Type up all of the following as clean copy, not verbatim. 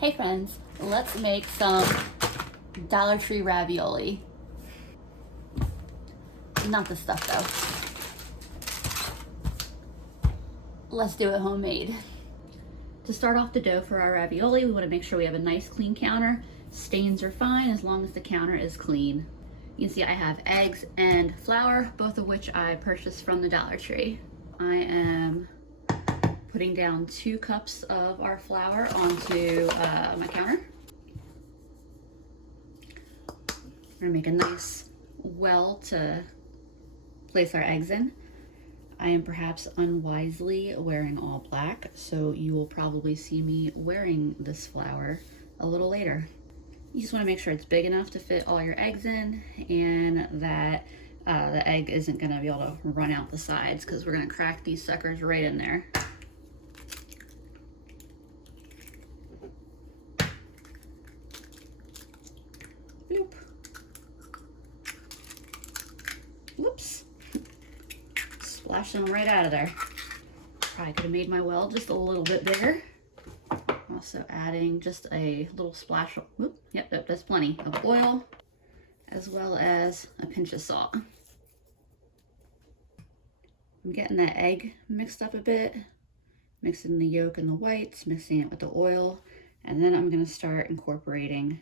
Hey friends, let's make some Dollar Tree ravioli. Not this stuff though. Let's do it homemade. To start off the dough for our ravioli, we want to make sure we have a nice clean counter. Stains are fine as long as the counter is clean. You can see I have eggs and flour, both of which I purchased from the Dollar Tree. I am putting down 2 cups of our flour onto my counter. We're gonna make a nice well to place our eggs in. I am perhaps unwisely wearing all black, so you will probably see me wearing this flour a little later. You just wanna make sure it's big enough to fit all your eggs in and that the egg isn't gonna be able to run out the sides because we're gonna crack these suckers right in there. Bloop. Whoops. Splash them right out of there. Probably could have made my well just a little bit bigger. Also adding just a little splash of, yep, that's plenty of oil, as well as a pinch of salt. I'm getting that egg mixed up a bit, mixing the yolk and the whites, mixing it with the oil, and then I'm gonna start incorporating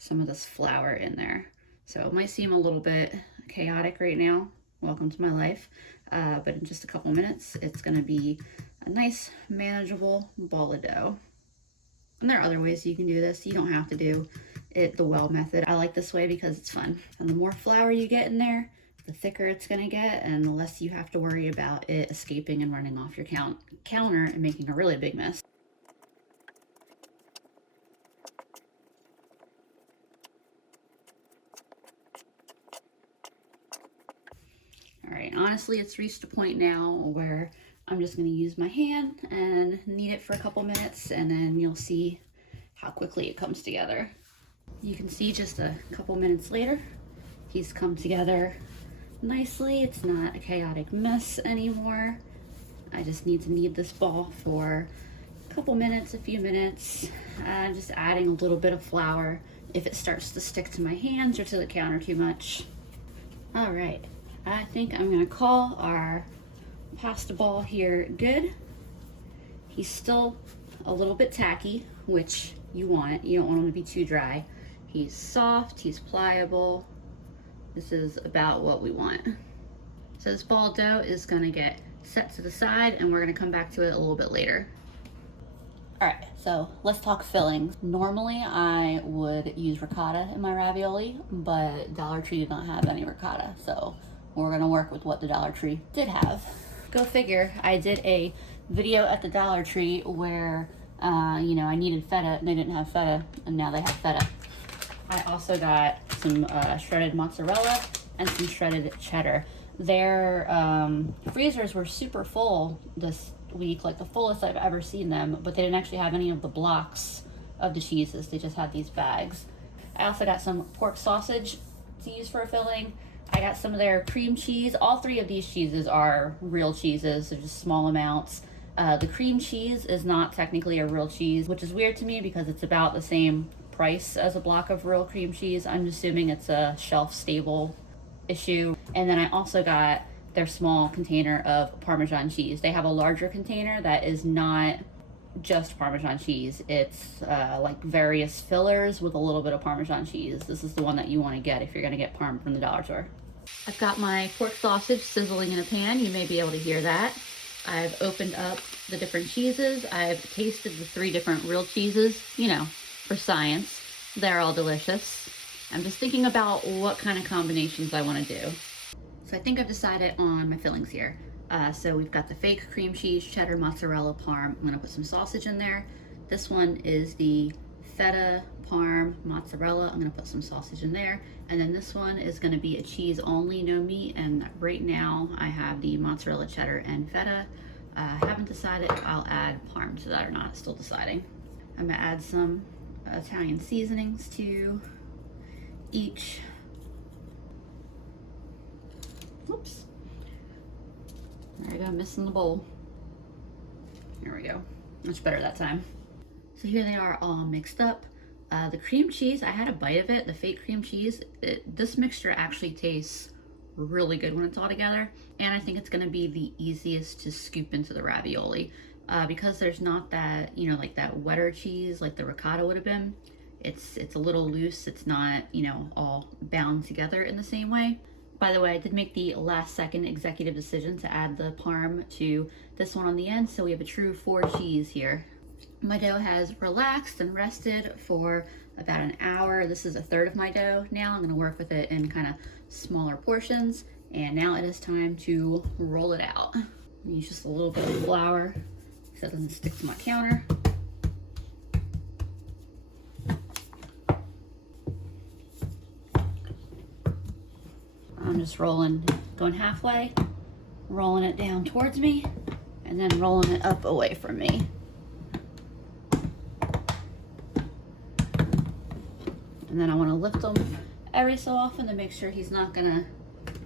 some of this flour in there. So it might seem a little bit chaotic right now. Welcome to my life. But in just a couple minutes, it's gonna be a nice, manageable ball of dough. And there are other ways you can do this. You don't have to do it the well method. I like this way because it's fun. And the more flour you get in there, the thicker it's gonna get, and the less you have to worry about it escaping and running off your counter and making a really big mess. All right, honestly, it's reached a point now where I'm just gonna use my hand and knead it for a couple minutes, and then you'll see how quickly it comes together. You can see just a couple minutes later, he's come together nicely. It's not a chaotic mess anymore. I just need to knead this ball for a couple minutes, a few minutes. I'm just adding a little bit of flour if it starts to stick to my hands or to the counter too much. All right. I think I'm gonna call our pasta ball here good. He's still a little bit tacky, which you want. You don't want him to be too dry. He's soft, he's pliable. This is about what we want. So this ball of dough is gonna get set to the side and we're gonna come back to it a little bit later. All right, so let's talk fillings. Normally I would use ricotta in my ravioli, but Dollar Tree did not have any ricotta, so we're gonna work with what the Dollar Tree did have. Go figure, I did a video at the Dollar Tree where, I needed feta and they didn't have feta, and now they have feta. I also got some shredded mozzarella and some shredded cheddar. Their freezers were super full this week, like the fullest I've ever seen them, but they didn't actually have any of the blocks of the cheeses. They just had these bags. I also got some pork sausage to use for a filling. I got some of their cream cheese. All 3 of these cheeses are real cheeses. They're just small amounts. The cream cheese is not technically a real cheese, which is weird to me because it's about the same price as a block of real cream cheese. I'm assuming it's a shelf stable issue. And then I also got their small container of Parmesan cheese. They have a larger container that is not just Parmesan cheese. It's like various fillers with a little bit of Parmesan cheese. This is the one that you want to get if you're going to get parm from the dollar store. I've got my pork sausage sizzling in a pan. You may be able to hear that. I've opened up the different cheeses. I've tasted the 3 different real cheeses, for science. They're all delicious. I'm just thinking about what kind of combinations I want to do. So I think I've decided on my fillings here. So we've got the fake cream cheese, cheddar, mozzarella, parm. I'm gonna put some sausage in there. This one is the feta, parm, mozzarella. I'm gonna put some sausage in there. And then this one is gonna be a cheese only, no meat. And right now I have the mozzarella, cheddar, and feta. I haven't decided if I'll add parm to that or not, still deciding. I'm gonna add some Italian seasonings to each. Oops. There we go, missing the bowl. There we go. Much better that time. So here they are all mixed up. The cream cheese, I had a bite of it, the fake cream cheese. This mixture actually tastes really good when it's all together. And I think it's gonna be the easiest to scoop into the ravioli. Because there's not that, you know, like that wetter cheese like the ricotta would have been. It's a little loose, it's not, you know, all bound together in the same way. By the way, I did make the last second executive decision to add the parm to this one on the end, so we have a true 4 cheese here. My dough has relaxed and rested for about an hour. This is a third of my dough now. I'm gonna work with it in kind of smaller portions. And now it is time to roll it out. Use just a little bit of flour so it doesn't stick to my counter. I'm just going halfway, rolling it down towards me, and then rolling it up away from me. And then I want to lift them every so often to make sure he's not gonna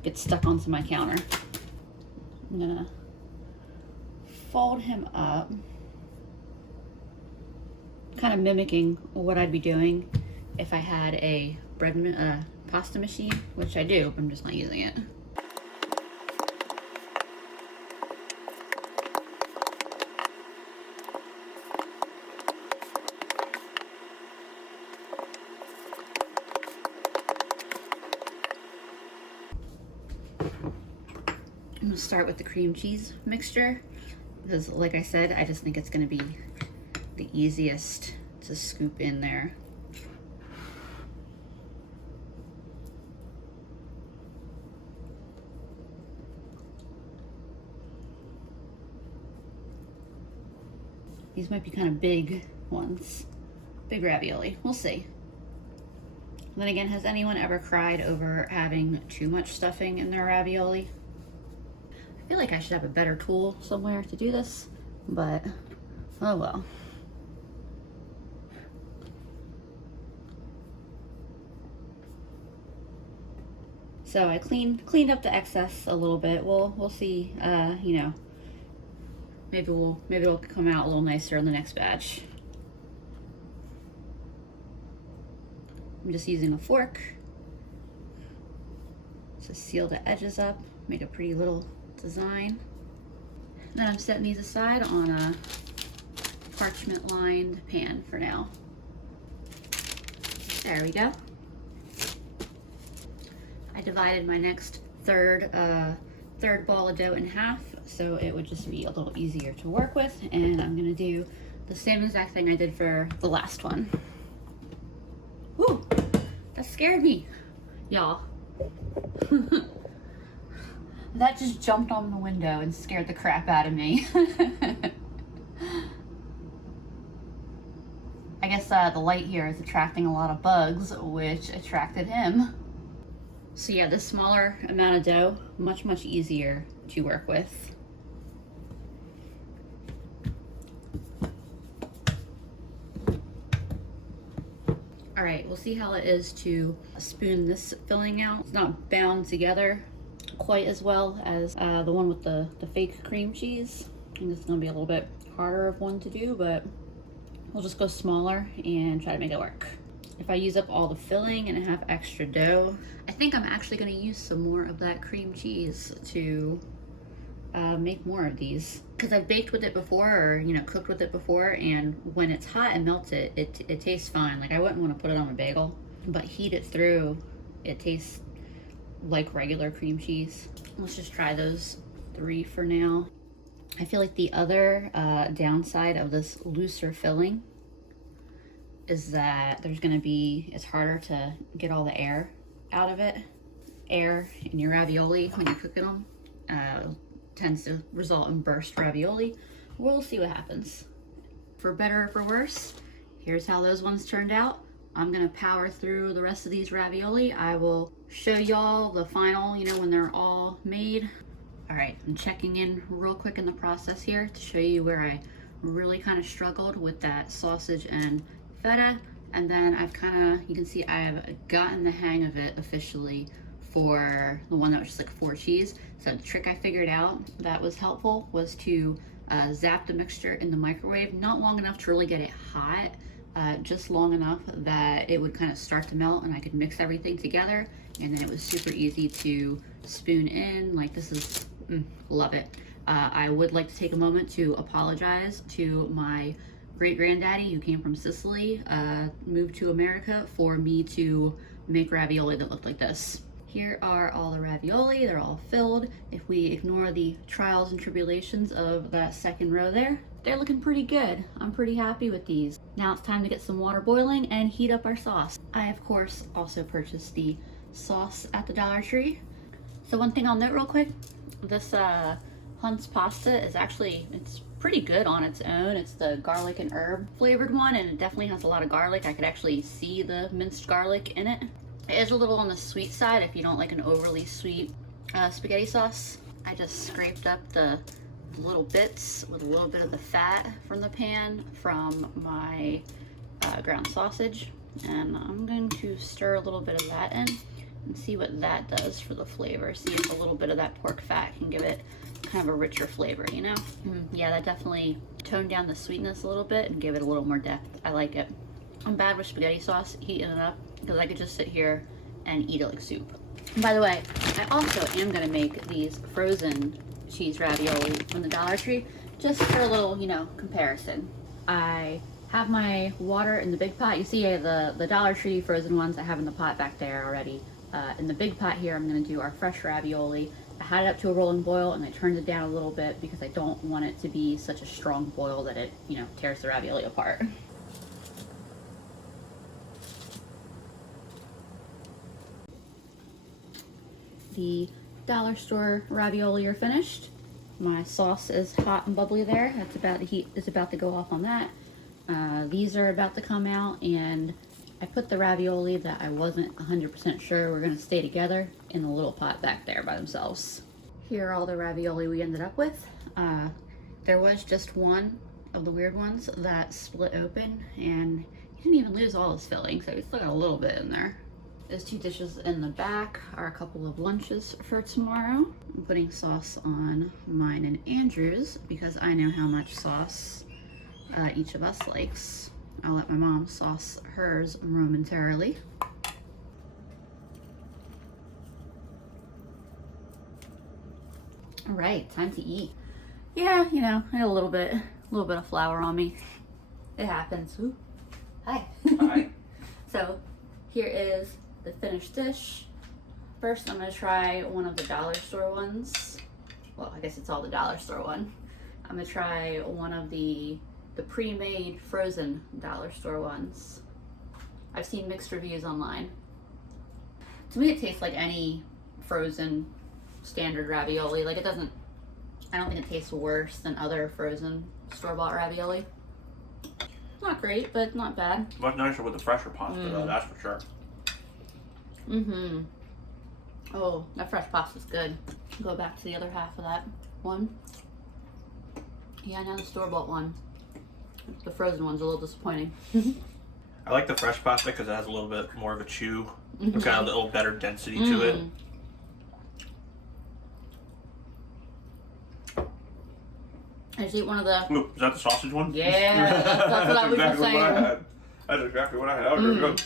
get stuck onto my counter. I'm gonna fold him up, kind of mimicking what I'd be doing if I had a pasta machine, which I do, but I'm just not using it. I'm gonna start with the cream cheese mixture because, like I said, I just think it's gonna be the easiest to scoop in there. These might be kind of big ones, big ravioli, we'll see. Then again, has anyone ever cried over having too much stuffing in their ravioli? I feel like I should have a better tool somewhere to do this, but oh well. So I cleaned up the excess a little bit. We'll see. You know, maybe it'll come out a little nicer in the next batch. I'm just using a fork to seal the edges up, make a pretty little design. Then I'm setting these aside on a parchment lined pan for now. There we go. I divided my next third ball of dough in half so it would just be a little easier to work with, and I'm gonna do the same exact thing I did for the last one. Whew, that scared me, y'all. That just jumped on the window and scared the crap out of me. I guess the light here is attracting a lot of bugs, which attracted him. So yeah, this smaller amount of dough, much easier to work with. All right, we'll see how it is to spoon this filling out. It's not bound together quite as well as the one with the fake cream cheese. I think it's gonna be a little bit harder of one to do, but we'll just go smaller and try to make it work. If I use up all the filling and I have extra dough, I think I'm actually gonna use some more of that cream cheese to make more of these. Because I've baked with it before, or you know, cooked with it before, and when it's hot and melts it tastes fine. Like I wouldn't want to put it on a bagel, but heat it through, it tastes like regular cream cheese. Let's just try those 3 for now. I feel like the other downside of this looser filling is that it's harder to get all the air out of it. Air in your ravioli when you're cooking them tends to result in burst ravioli. We'll see what happens. For better or for worse, here's how those ones turned out. I'm gonna power through the rest of these ravioli. I will show y'all the final, you know, when they're all made. All right, I'm checking in real quick in the process here to show you where I really kind of struggled with that sausage and feta, and then you can see I have gotten the hang of it officially for the one that was just like 4 cheese. So the trick I figured out that was helpful was to zap the mixture in the microwave, not long enough to really get it hot, just long enough that it would kind of start to melt and I could mix everything together. And then it was super easy to spoon in. Like, this is, love it. I would like to take a moment to apologize to my great granddaddy who came from Sicily, moved to America for me to make ravioli that looked like this. Here are all the ravioli, they're all filled. If we ignore the trials and tribulations of that second row there, they're looking pretty good. I'm pretty happy with these. Now it's time to get some water boiling and heat up our sauce. I, of course, also purchased the sauce at the Dollar Tree. So one thing I'll note real quick, this Hunt's pasta is actually, it's pretty good on its own. It's the garlic and herb flavored one, and it definitely has a lot of garlic. I could actually see the minced garlic in it. It is a little on the sweet side if you don't like an overly sweet spaghetti sauce. I just scraped up the little bits with a little bit of the fat from the pan from my ground sausage, and I'm going to stir a little bit of that in and see what that does for the flavor. See if a little bit of that pork fat can give it kind of a richer flavor, you know? Yeah, that definitely toned down the sweetness a little bit and gave it a little more depth. I like it. I'm bad with spaghetti sauce, heating it up, because I could just sit here and eat it like soup. And by the way, I also am gonna make these frozen cheese ravioli from the Dollar Tree, just for a little, you know, comparison. I have my water in the big pot. You see the Dollar Tree frozen ones I have in the pot back there already. In the big pot here, I'm gonna do our fresh ravioli. I had it up to a rolling boil and I turned it down a little bit because I don't want it to be such a strong boil that it, you know, tears the ravioli apart. The dollar store ravioli are finished. My sauce is hot and bubbly there. That's about, the heat is about to go off on that. These are about to come out, and I put the ravioli that I wasn't 100% sure were gonna stay together in the little pot back there by themselves. Here are all the ravioli we ended up with. There was just one of the weird ones that split open, and he didn't even lose all his filling, so we still got a little bit in there. Those two dishes in the back are a couple of lunches for tomorrow. I'm putting sauce on mine and Andrew's because I know how much sauce each of us likes. I'll let my mom sauce hers momentarily. All right, time to eat. Yeah, you know, I had a little bit of flour on me. It happens. Ooh. Hi. Hi. So here is the finished dish. First, I'm gonna try one of the dollar store ones. Well, I guess it's all the dollar store one. I'm gonna try one of the pre-made frozen dollar store ones. I've seen mixed reviews online. To me, it tastes like any frozen standard ravioli. Like, it doesn't, I don't think it tastes worse than other frozen store-bought ravioli. Not great, but not bad. Much nicer with the fresher pasta though, that's for sure. Oh, that fresh pasta's good. Go back to the other half of that one. Yeah, now the store-bought one. The frozen one's a little disappointing. I like the fresh pasta because it has a little bit more of a chew. It's got a little better density to it. I just eat one of the... Ooh, is that the sausage one? Yeah, that's what I was exactly saying. what I had. That's exactly what I had. That was really good.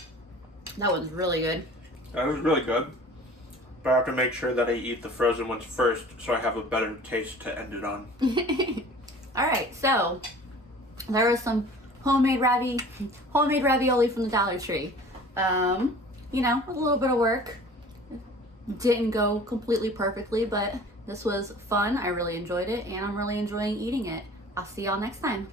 That one's really good. That was really good. But I have to make sure that I eat the frozen ones first so I have a better taste to end it on. Alright, so there was some homemade ravioli from the Dollar Tree. You know, a little bit of work. Didn't go completely perfectly, but this was fun. I really enjoyed it, and I'm really enjoying eating it. I'll see y'all next time.